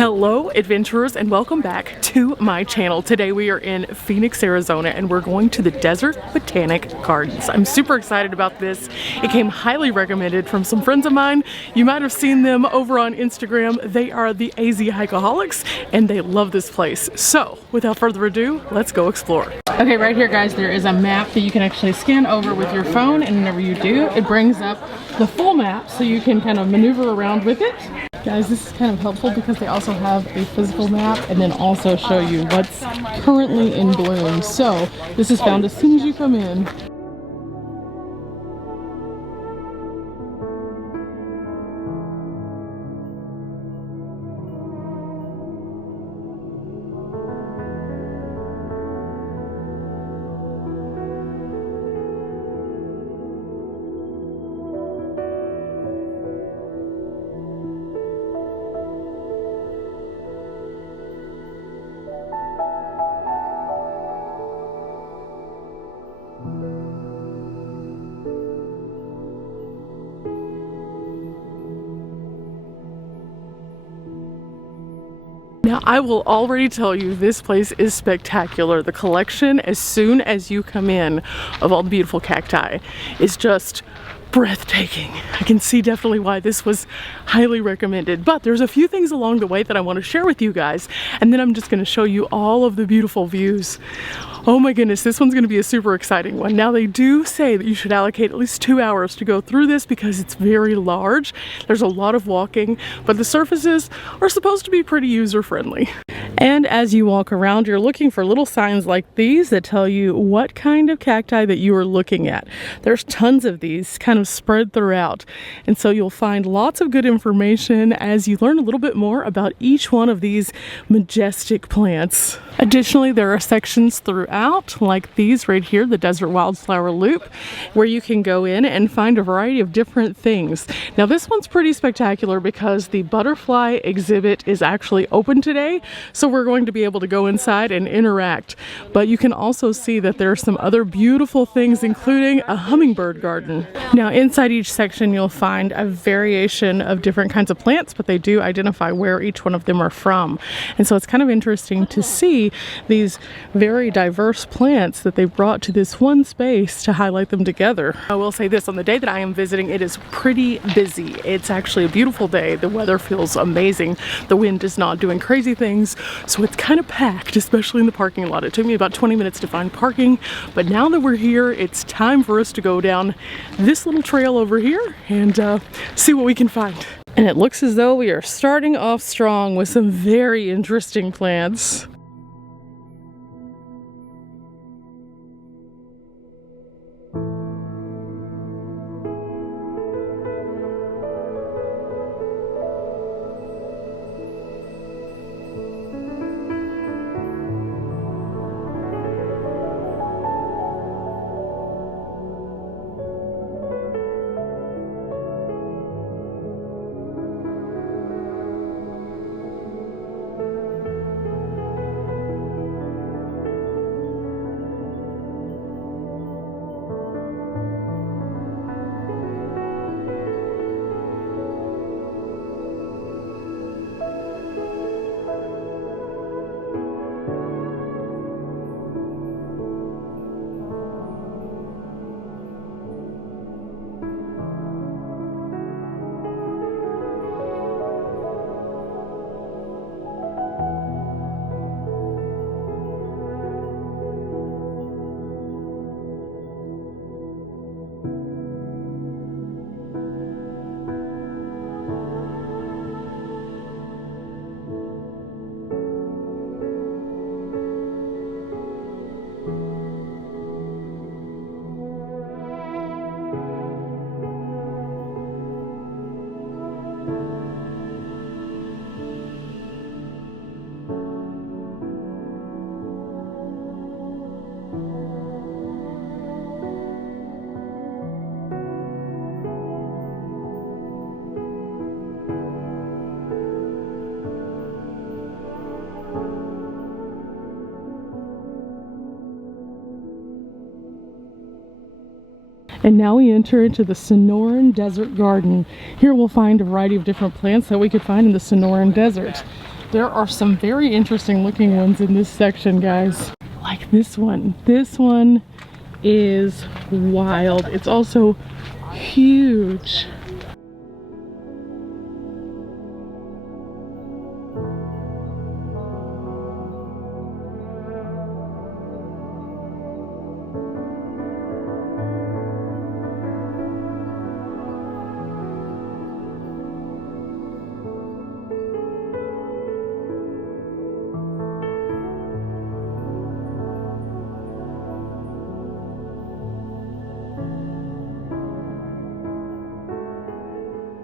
Hello adventurers and welcome back to my channel. Today we are in Phoenix, Arizona and we're going to the Desert Botanic Gardens. I'm super excited about this. It came highly recommended from some friends of mine. You might have seen them over on Instagram. They are the AZ Hikeaholics and they love this place. So without further ado, let's go explore. Okay, right here guys, there is a map that you can actually scan over with your phone, and whenever you do, it brings up the full map so you can kind of maneuver around with it. Guys, this is kind of helpful because they also have a physical map and then also show you what's currently in bloom. So this is found as soon as you come in. Now, I will already tell you this place is spectacular. The collection, as soon as you come in, of all the beautiful cacti is just breathtaking. I can see definitely why this was highly recommended, but there's a few things along the way that I want to share with you guys, and then I'm just going to show you all of the beautiful views. Oh my goodness, this one's going to be a super exciting one. Now, they do say that you should allocate at least 2 hours to go through this because it's very large. There's a lot of walking, but the surfaces are supposed to be pretty user-friendly. And as you walk around, you're looking for little signs like these that tell you what kind of cacti that you are looking at. There's tons of these kind of spread throughout. And so you'll find lots of good information as you learn a little bit more about each one of these majestic plants. Additionally, there are sections throughout, like these right here, the Desert Wildflower Loop, where you can go in and find a variety of different things. Now, this one's pretty spectacular because the butterfly exhibit is actually open today, so we're going to be able to go inside and interact. But you can also see that there are some other beautiful things, including a hummingbird garden. Now, inside each section, you'll find a variation of different kinds of plants, but they do identify where each one of them are from. And so it's kind of interesting to see these very diverse plants that they've brought to this one space to highlight them together. I will say this, on the day that I am visiting, it is pretty busy. It's actually a beautiful day. The weather feels amazing. The wind is not doing crazy things, so it's kind of packed, especially in the parking lot. It took me about 20 minutes to find parking, but now that we're here, it's time for us to go down this little trail over here and see what we can find. And it looks as though we are starting off strong with some very interesting plants. And now we enter into the Sonoran Desert Garden. Here we'll find a variety of different plants that we could find in the Sonoran Desert. There are some very interesting looking ones in this section, guys. Like this one. This one is wild. It's also huge.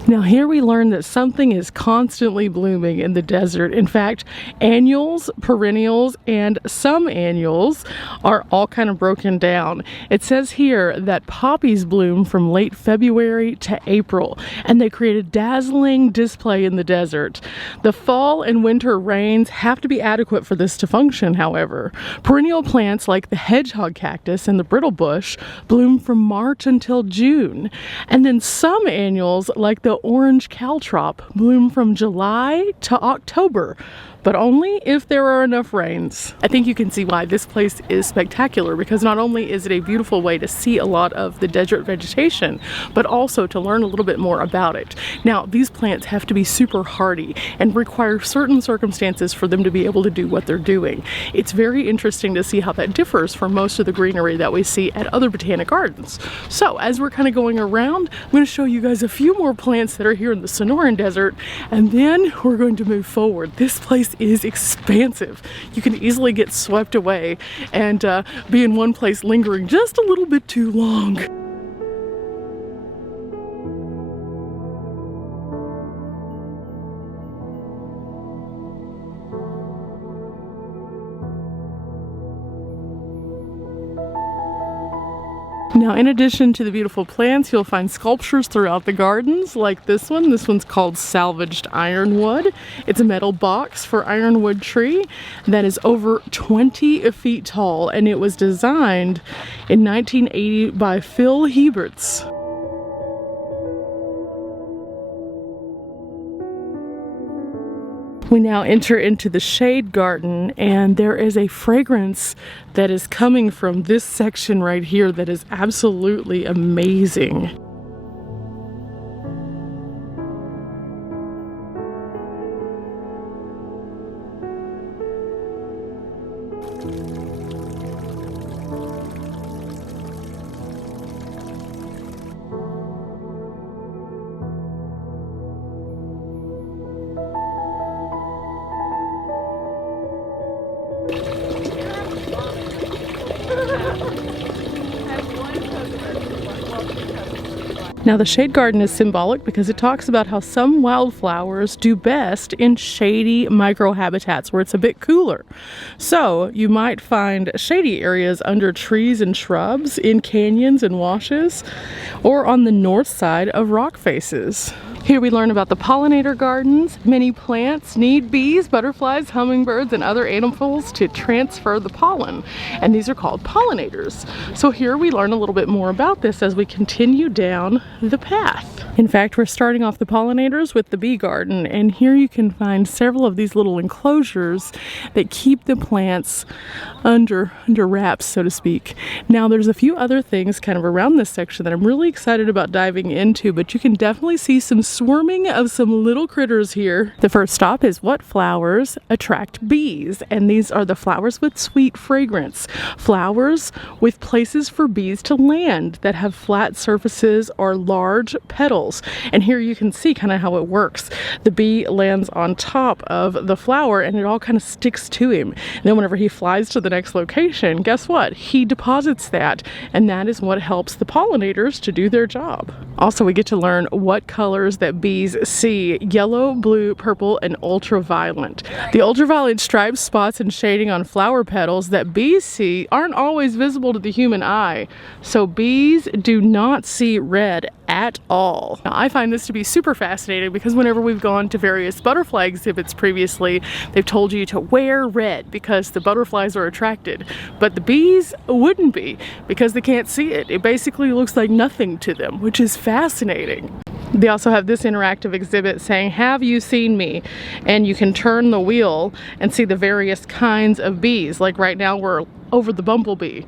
Now here we learn that something is constantly blooming in the desert. In fact, annuals, perennials, and some annuals are all kind of broken down. It says here that poppies bloom from late February to April, and they create a dazzling display in the desert. The fall and winter rains have to be adequate for this to function, however. Perennial plants like the hedgehog cactus and the brittle bush bloom from March until June. And then some annuals like the orange caltrop bloom from July to October, but only if there are enough rains. I think you can see why this place is spectacular, because not only is it a beautiful way to see a lot of the desert vegetation, but also to learn a little bit more about it. Now, these plants have to be super hardy and require certain circumstances for them to be able to do what they're doing. It's very interesting to see how that differs from most of the greenery that we see at other botanic gardens. So as we're kind of going around, I'm going to show you guys a few more plants that are here in the Sonoran Desert, and then we're going to move forward. This place is expansive. You can easily get swept away and be in one place lingering just a little bit too long. Now, in addition to the beautiful plants, you'll find sculptures throughout the gardens, like this one. This one's called Salvaged Ironwood. It's a metal box for ironwood tree that is over 20 feet tall, and it was designed in 1980 by Phil Heberts. We now enter into the shade garden, and there is a fragrance that is coming from this section right here that is absolutely amazing. Now, the shade garden is symbolic because it talks about how some wildflowers do best in shady microhabitats where it's a bit cooler. So you might find shady areas under trees and shrubs, in canyons and washes, or on the north side of rock faces. Here we learn about the pollinator gardens. Many plants need bees, butterflies, hummingbirds, and other animals to transfer the pollen, and these are called pollinators. So here we learn a little bit more about this as we continue down the path. In fact, we're starting off the pollinators with the bee garden, and here you can find several of these little enclosures that keep the plants under wraps, so to speak. Now, there's a few other things kind of around this section that I'm really excited about diving into, but you can definitely see some swarming of some little critters here. The first stop is what flowers attract bees, and these are the flowers with sweet fragrance. Flowers with places for bees to land that have flat surfaces or large petals. And here you can see kind of how it works. The bee lands on top of the flower and it all kind of sticks to him. And then whenever he flies to the next location, guess what? He deposits that, and that is what helps the pollinators to do their job. Also, we get to learn what colors that bees see: yellow, blue, purple, and ultraviolet. The ultraviolet stripes, spots, and shading on flower petals that bees see aren't always visible to the human eye. So bees do not see red at all. Now, I find this to be super fascinating because whenever we've gone to various butterfly exhibits previously, they've told you to wear red because the butterflies are attracted, but the bees wouldn't be because they can't see it. It basically looks like nothing to them, which is fascinating. They also have this interactive exhibit saying, "Have you seen me?" And you can turn the wheel and see the various kinds of bees. Like right now we're over the bumblebee,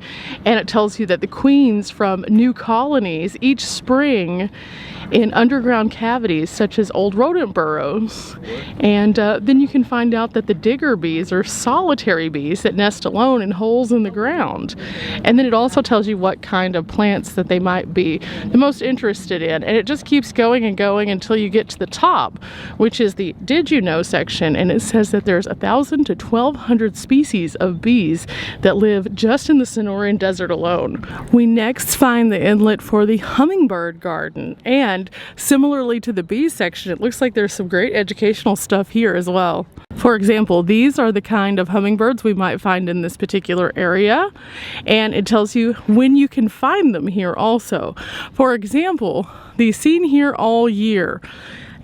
and it tells you that the queens from new colonies each spring in underground cavities such as old rodent burrows. And then you can find out that the digger bees are solitary bees that nest alone in holes in the ground. And then it also tells you what kind of plants that they might be the most interested in, and it just keeps going and going until you get to the top, which is the Did You Know section, and it says that there's 1,000 to 1,200 species of bees that live just in the Sonoran Desert alone. We next find the inlet for the hummingbird garden, and similarly to the bee section, it looks like there's some great educational stuff here as well. For example, these are the kind of hummingbirds we might find in this particular area, and it tells you when you can find them here also. For example, the seen here all year,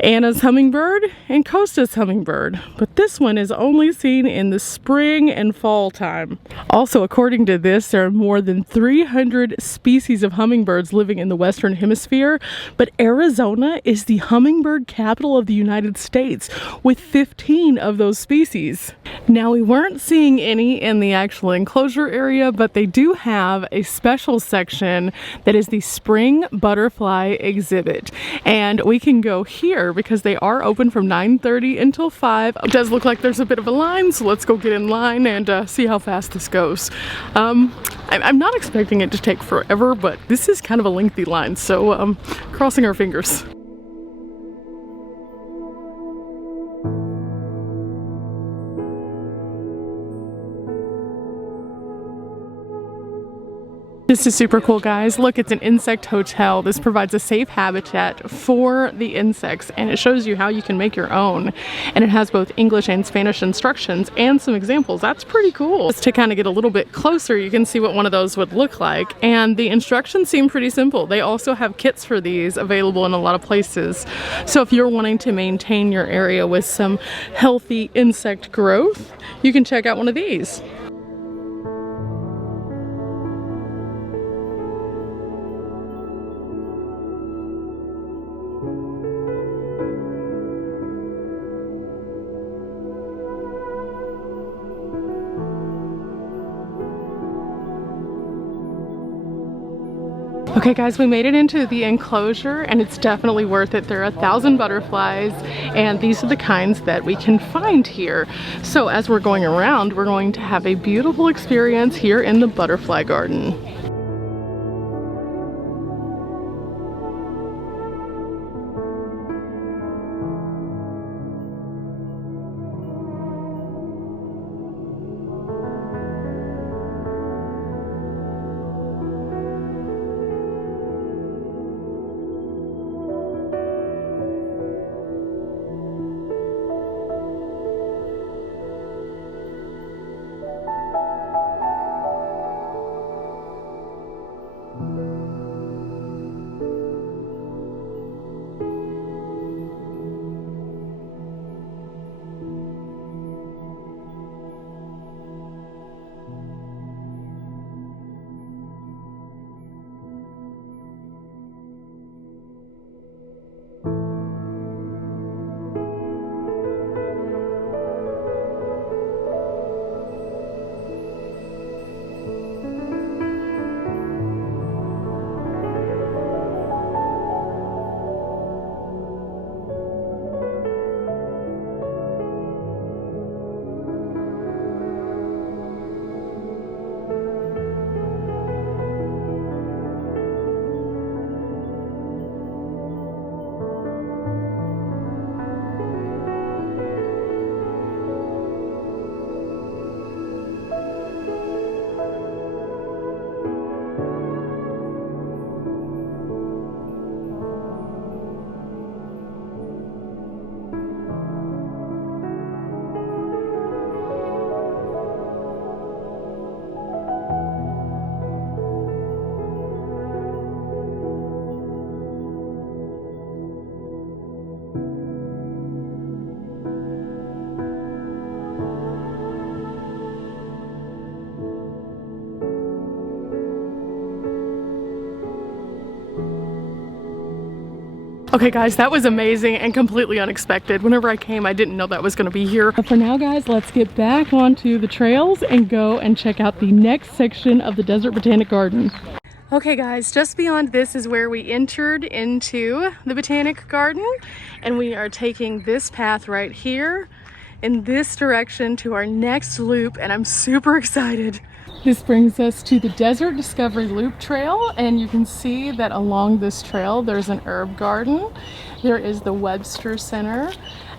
Anna's hummingbird and Costa's hummingbird, but this one is only seen in the spring and fall time. Also, according to this, there are more than 300 species of hummingbirds living in the Western Hemisphere, but Arizona is the hummingbird capital of the United States with 15 of those species. Now, we weren't seeing any in the actual enclosure area, but they do have a special section that is the spring butterfly exhibit, and we can go here because they are open from 9:30 until 5. It does look like there's a bit of a line, so let's go get in line and see how fast this goes. I'm not expecting it to take forever, but this is kind of a lengthy line, so crossing our fingers. This is super cool, guys. Look, it's an insect hotel. This provides a safe habitat for the insects, and it shows you how you can make your own. And it has both English and Spanish instructions and some examples. That's pretty cool. Just to kind of get a little bit closer, you can see what one of those would look like. And the instructions seem pretty simple. They also have kits for these available in a lot of places. So if you're wanting to maintain your area with some healthy insect growth, you can check out one of these. Okay guys, we made it into the enclosure and it's definitely worth it. There are 1,000 butterflies and these are the kinds that we can find here. So as we're going around, we're going to have a beautiful experience here in the butterfly garden. Okay guys, that was amazing and completely unexpected. Whenever I came, I didn't know that was going to be here. But for now guys, let's get back onto the trails and go and check out the next section of the Desert Botanic Garden. Okay guys, just beyond this is where we entered into the Botanic Garden, and we are taking this path right here in this direction to our next loop, and I'm super excited. This brings us to the Desert Discovery Loop Trail, and you can see that along this trail there's an herb garden, there is the Webster Center,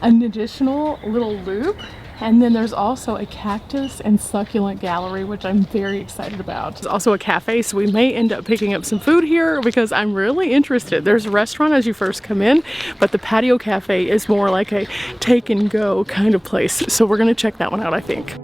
an additional little loop, and then there's also a cactus and succulent gallery, which I'm very excited about. There's also a cafe, so we may end up picking up some food here because I'm really interested. There's a restaurant as you first come in, but the patio cafe is more like a take and go kind of place, so we're gonna check that one out, I think.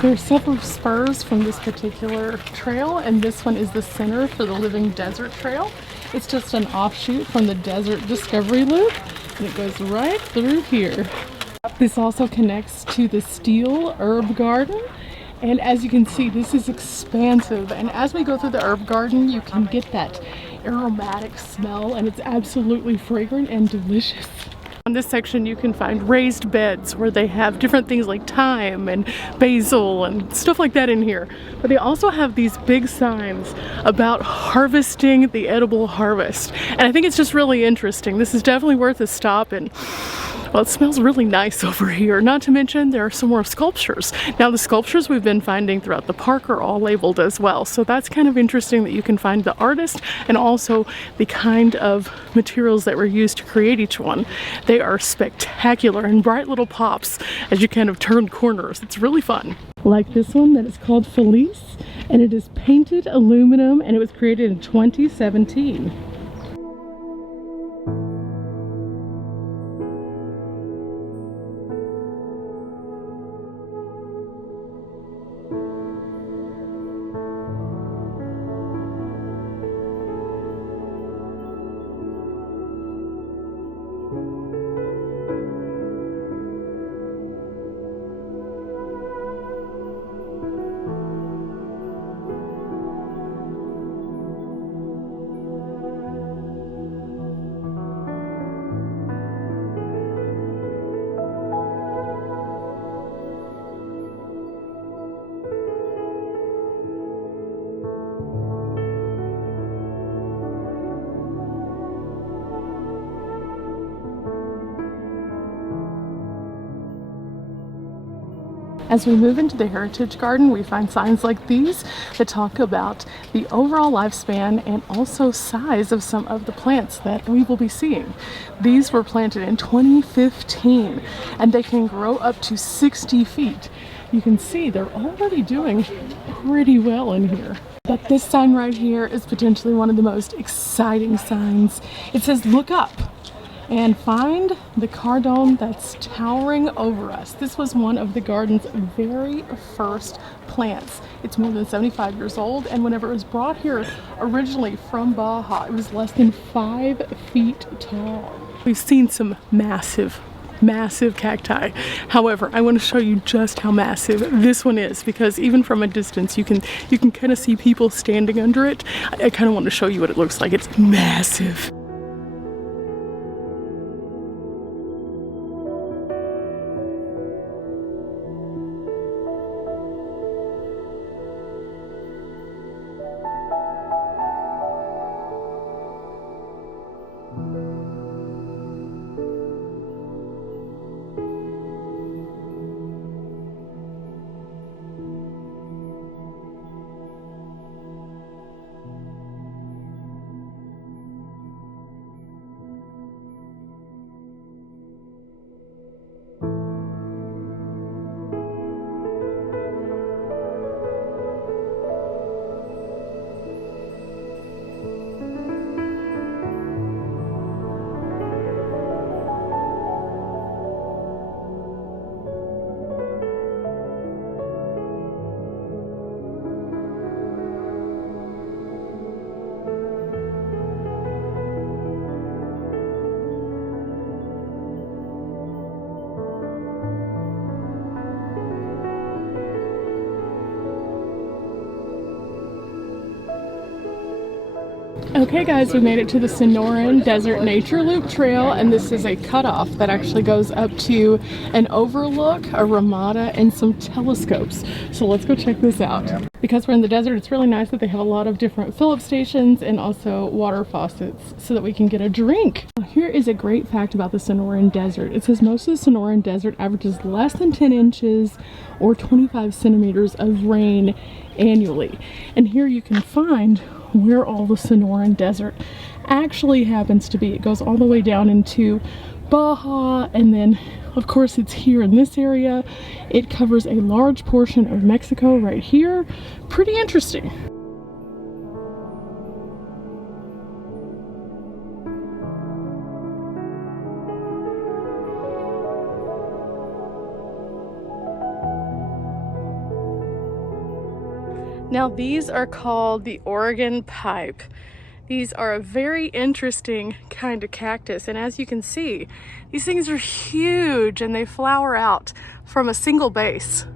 There are several spurs from this particular trail, and this one is the center for the Living Desert Trail. It's just an offshoot from the Desert Discovery Loop, and it goes right through here. This also connects to the Steel Herb Garden, and as you can see, this is expansive, and as we go through the herb garden, you can get that aromatic smell, and it's absolutely fragrant and delicious. On this section you can find raised beds where they have different things like thyme and basil and stuff like that in here. But they also have these big signs about harvesting the edible harvest. And I think it's just really interesting. This is definitely worth a stop, and well, it smells really nice over here. Not to mention there are some more sculptures. Now the sculptures we've been finding throughout the park are all labeled as well. So that's kind of interesting that you can find the artist and also the kind of materials that were used to create each one. They are spectacular and bright little pops as you kind of turn corners. It's really fun. Like this one that is called Felice, and it is painted aluminum, and it was created in 2017. As we move into the Heritage Garden, we find signs like these that talk about the overall lifespan and also size of some of the plants that we will be seeing. These were planted in 2015, and they can grow up to 60 feet. You can see they're already doing pretty well in here. But this sign right here is potentially one of the most exciting signs. It says, "Look up." and find the Cardone that's towering over us. This was one of the garden's very first plants. It's more than 75 years old, and whenever it was brought here originally from Baja, it was less than 5 feet tall. We've seen some massive cacti. However, I want to show you just how massive this one is, because even from a distance you can kind of see people standing under it. I kind of want to show you what it looks like. It's massive. Okay guys, we made it to the Sonoran Desert Nature Loop Trail, and this is a cutoff that actually goes up to an overlook, a ramada, and some telescopes. So let's go check this out. Because we're in the desert, it's really nice that they have a lot of different fill-up stations and also water faucets so that we can get a drink. Here is a great fact about the Sonoran Desert. It says most of the Sonoran Desert averages less than 10 inches or 25 centimeters of rain annually. And here you can find where all the Sonoran Desert actually happens to be. It goes all the way down into Baja, and then of course it's here in this area. It covers a large portion of Mexico right here. Pretty interesting. Now these are called the Oregon pipe. These are a very interesting kind of cactus, and as you can see, these things are huge and they flower out from a single base.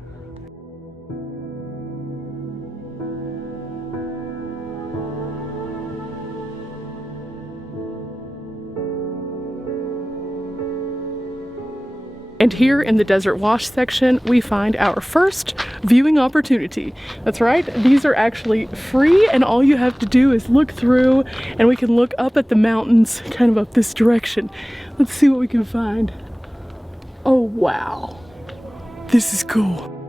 And here in the Desert Wash section, we find our first viewing opportunity. That's right, these are actually free, and all you have to do is look through, and we can look up at the mountains, kind of up this direction. Let's see what we can find. Oh wow, this is cool.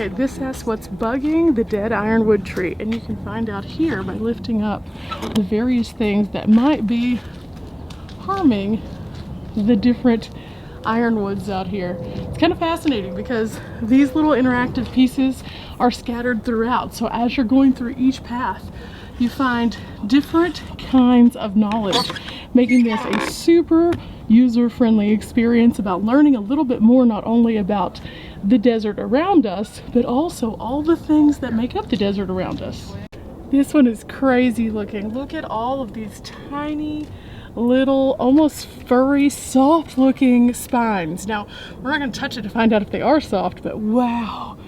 Okay, this asks what's bugging the dead ironwood tree, and you can find out here by lifting up the various things that might be harming the different ironwoods out here. It's kind of fascinating because these little interactive pieces are scattered throughout, so as you're going through each path you find different kinds of knowledge, making this a super user-friendly experience about learning a little bit more, not only about the desert around us, but also all the things that make up the desert around us. This one is crazy looking. Look at all of these tiny little, almost furry, soft looking spines. Now, we're not going to touch it to find out if they are soft, but wow,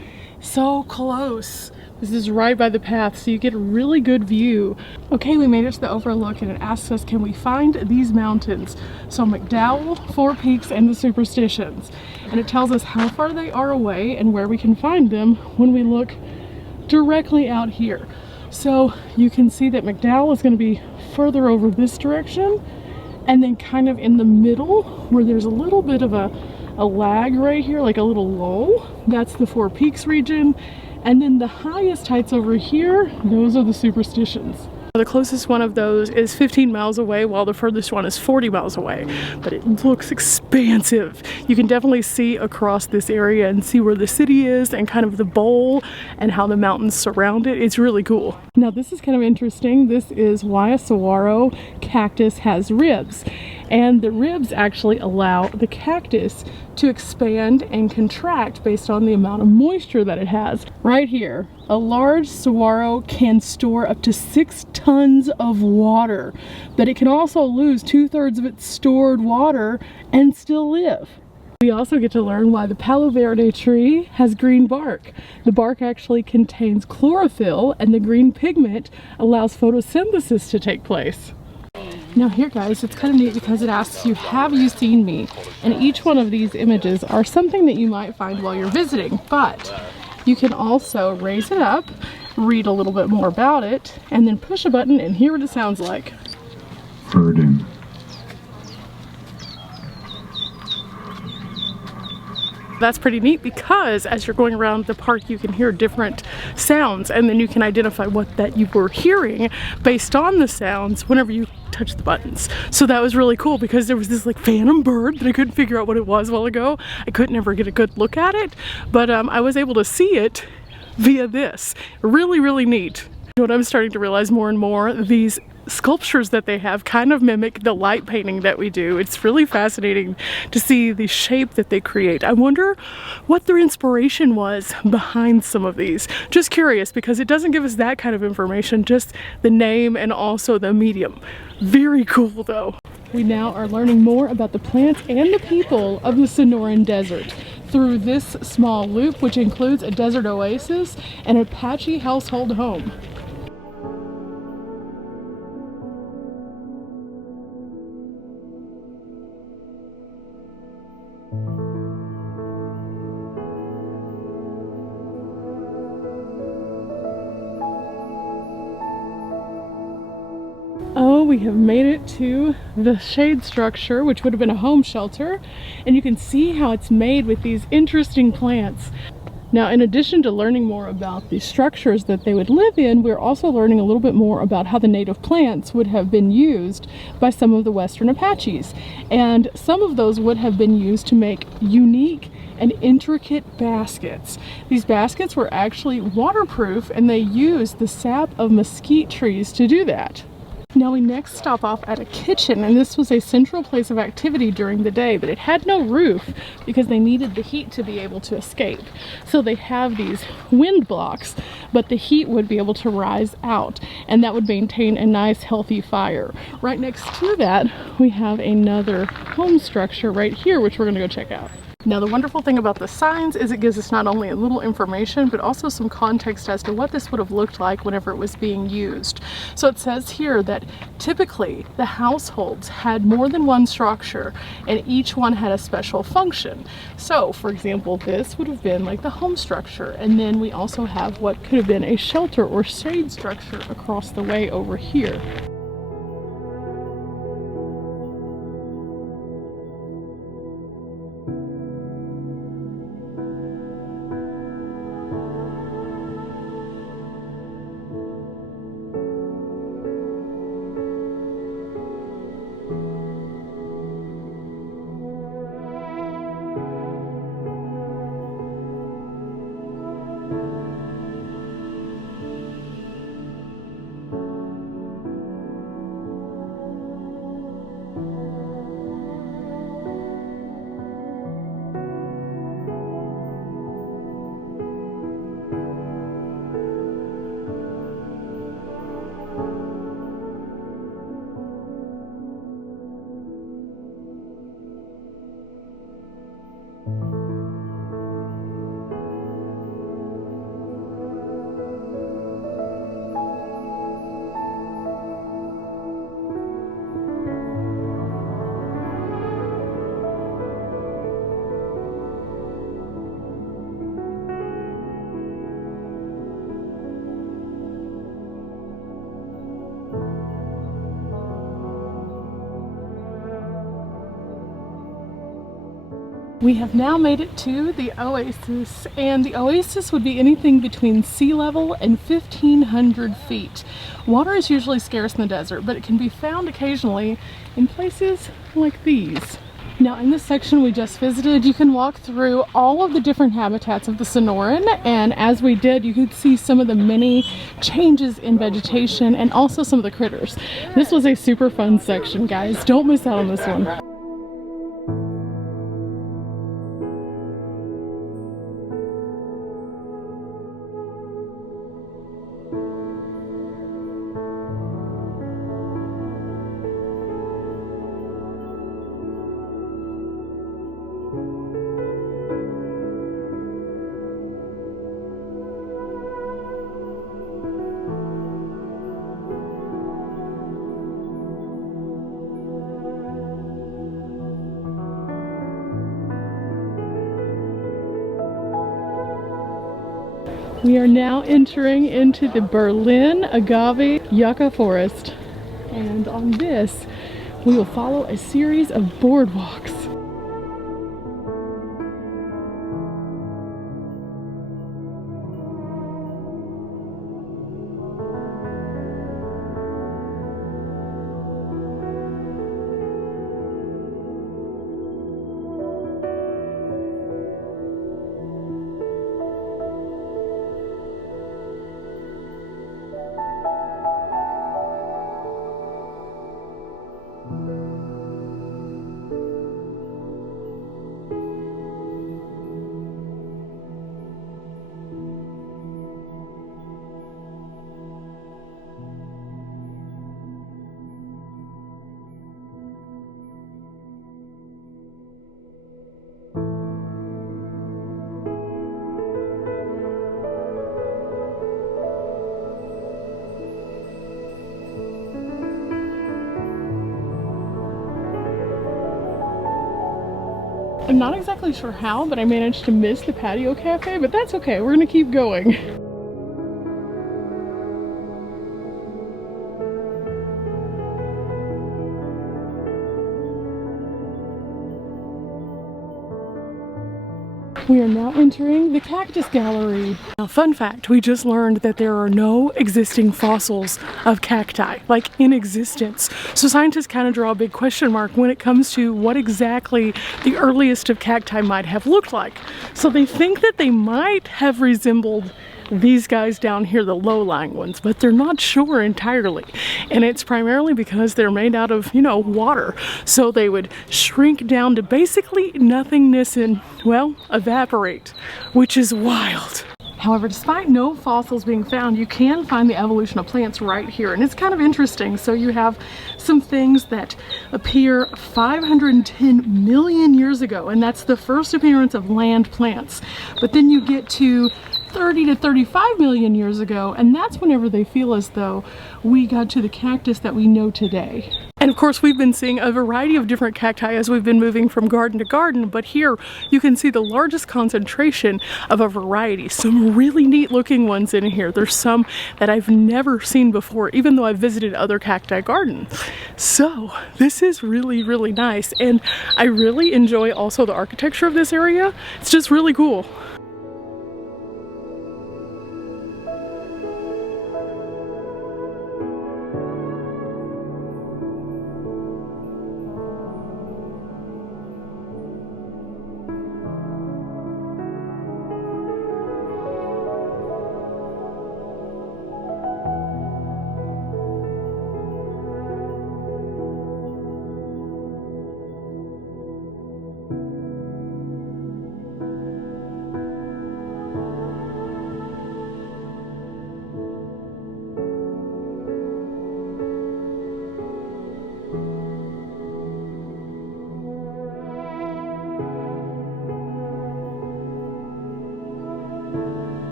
so close. This is right by the path, so you get a really good view. Okay, we made it to the overlook, and it asks us, can we find these mountains? So McDowell, Four Peaks, and the Superstitions. And it tells us how far they are away and where we can find them when we look directly out here. So you can see that McDowell is going to be further over this direction, and then kind of in the middle where there's a little bit of a lag right here, like a little lull, that's the Four Peaks region. And then the highest heights over here, those are the Superstitions. The closest one of those is 15 miles away, while the furthest one is 40 miles away, but it looks expansive. You can definitely see across this area and see where the city is and kind of the bowl and how the mountains surround it. It's really cool. Now this is kind of interesting. This is why a saguaro cactus has ribs, and the ribs actually allow the cactus to expand and contract based on the amount of moisture that it has. Right here, a large saguaro can store up to 6 tons of water, but it can also lose 2/3 of its stored water and still live. We also get to learn why the Palo Verde tree has green bark. The bark actually contains chlorophyll, and the green pigment allows photosynthesis to take place. Now here guys, it's kind of neat because it asks you, have you seen me? And each one of these images are something that you might find while you're visiting, but you can also raise it up, read a little bit more about it, and then push a button and hear what it sounds like. Herding. That's pretty neat because as you're going around the park you can hear different sounds, and then you can identify what that you were hearing based on the sounds whenever you touch the buttons. So that was really cool because there was this like phantom bird that I couldn't figure out what it was a while ago. I couldn't ever get a good look at it, but I was able to see it via this. Really neat. What I'm starting to realize more and more, these sculptures that they have kind of mimic the light painting that we do. It's really fascinating to see the shape that they create. I wonder what their inspiration was behind some of these. Just curious, because it doesn't give us that kind of information, just the name and also the medium. Very cool though. We now are learning more about the plants and the people of the Sonoran Desert through this small loop, which includes a desert oasis and an Apache household home. Oh, we have made it to the shade structure, which would have been a home shelter, and you can see how it's made with these interesting plants. Now, in addition to learning more about the structures that they would live in, we're also learning a little bit more about how the native plants would have been used by some of the Western Apaches. And some of those would have been used to make unique and intricate baskets. These baskets were actually waterproof, and they used the sap of mesquite trees to do that. Now we next stop off at a kitchen, and this was a central place of activity during the day, but it had no roof because they needed the heat to be able to escape. So they have these wind blocks, but the heat would be able to rise out, and that would maintain a nice healthy fire. Right next to that, we have another home structure right here, which we're gonna go check out. Now the wonderful thing about the signs is it gives us not only a little information, but also some context as to what this would have looked like whenever it was being used. So it says here that typically the households had more than one structure, and each one had a special function. So for example, this would have been like the home structure, and then we also have what could have been a shelter or shade structure across the way over here. We have now made it to the Oasis, and the Oasis would be anything between sea level and 1,500 feet. Water is usually scarce in the desert, but it can be found occasionally in places like these. Now in this section we just visited, you can walk through all of the different habitats of the Sonoran, and as we did, you could see some of the many changes in vegetation and also some of the critters. This was a super fun section, guys. Don't miss out on this one. We are now entering into the Berlin Agave Yucca Forest, and on this we will follow a series of boardwalks. I'm not exactly sure how, but I managed to miss the patio cafe, but that's okay, we're gonna keep going. We are now entering the Cactus Gallery. Now, fun fact, we just learned that there are no existing fossils of cacti, like in existence. So scientists kind of draw a big question mark when it comes to what exactly the earliest of cacti might have looked like. So they think that they might have resembled these guys down here, the low-lying ones, but they're not sure entirely. And it's primarily because they're made out of, you know, water. So they would shrink down to basically nothingness and, well, evaporate, which is wild. However, despite no fossils being found, you can find the evolution of plants right here, and it's kind of interesting. So you have some things that appear 510 million years ago, and that's the first appearance of land plants. But then you get to 30 to 35 million years ago, and that's whenever they feel as though we got to the cactus that we know today. And of course, we've been seeing a variety of different cacti as we've been moving from garden to garden, but here you can see the largest concentration of a variety. Some really neat looking ones in here. There's some that I've never seen before, even though I've visited other cacti gardens. So this is really, really nice, and I really enjoy also the architecture of this area. It's just really cool.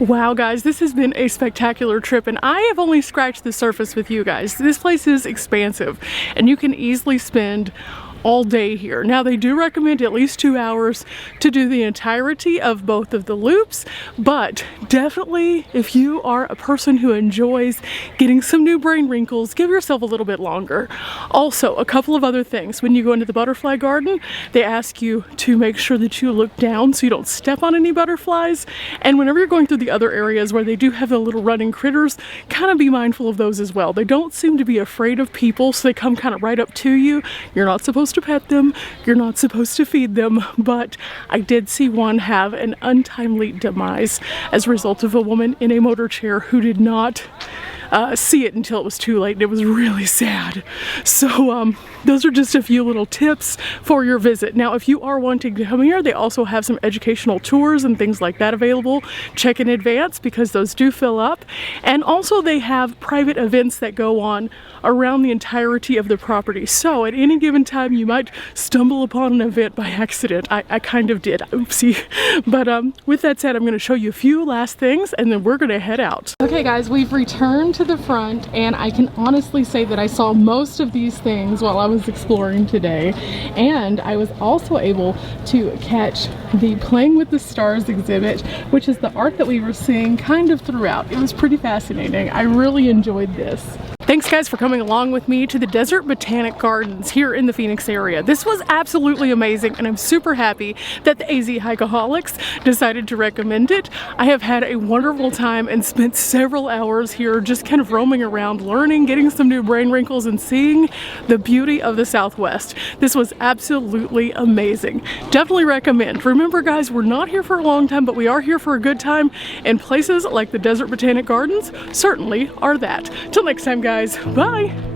Wow guys, this has been a spectacular trip and I have only scratched the surface with you guys. This place is expansive and you can easily spend all day here. Now they do recommend at least 2 hours to do the entirety of both of the loops, but definitely if you are a person who enjoys getting some new brain wrinkles, give yourself a little bit longer. Also, a couple of other things. When you go into the butterfly garden, they ask you to make sure that you look down so you don't step on any butterflies, and whenever you're going through the other areas where they do have the little running critters, kind of be mindful of those as well. They don't seem to be afraid of people, so they come kind of right up to you. You're not supposed to pet them, you're not supposed to feed them, but I did see one have an untimely demise as a result of a woman in a motor chair who did not see it until it was too late, and it was really sad. So those are just a few little tips for your visit. Now if you are wanting to come here, they also have some educational tours and things like that available. Check in advance because those do fill up, and also they have private events that go on around the entirety of the property. So at any given time you might stumble upon an event by accident. I kind of did, oopsie. But with that said, I'm going to show you a few last things and then we're going to head out. Okay guys, we've returned to the front and I can honestly say that I saw most of these things while I was exploring today, and I was also able to catch the Playing with the Stars exhibit, which is the art that we were seeing kind of throughout. It was pretty fascinating. I really enjoyed this. Thanks guys for coming along with me to the Desert Botanic Gardens here in the Phoenix area. This was absolutely amazing and I'm super happy that the AZ Hikeaholics decided to recommend it. I have had a wonderful time and spent several hours here just kind of roaming around, learning, getting some new brain wrinkles, and seeing the beauty of the Southwest. This was absolutely amazing. Definitely recommend. Remember guys, we're not here for a long time, but we are here for a good time, and places like the Desert Botanic Gardens certainly are that. Till next time guys, bye!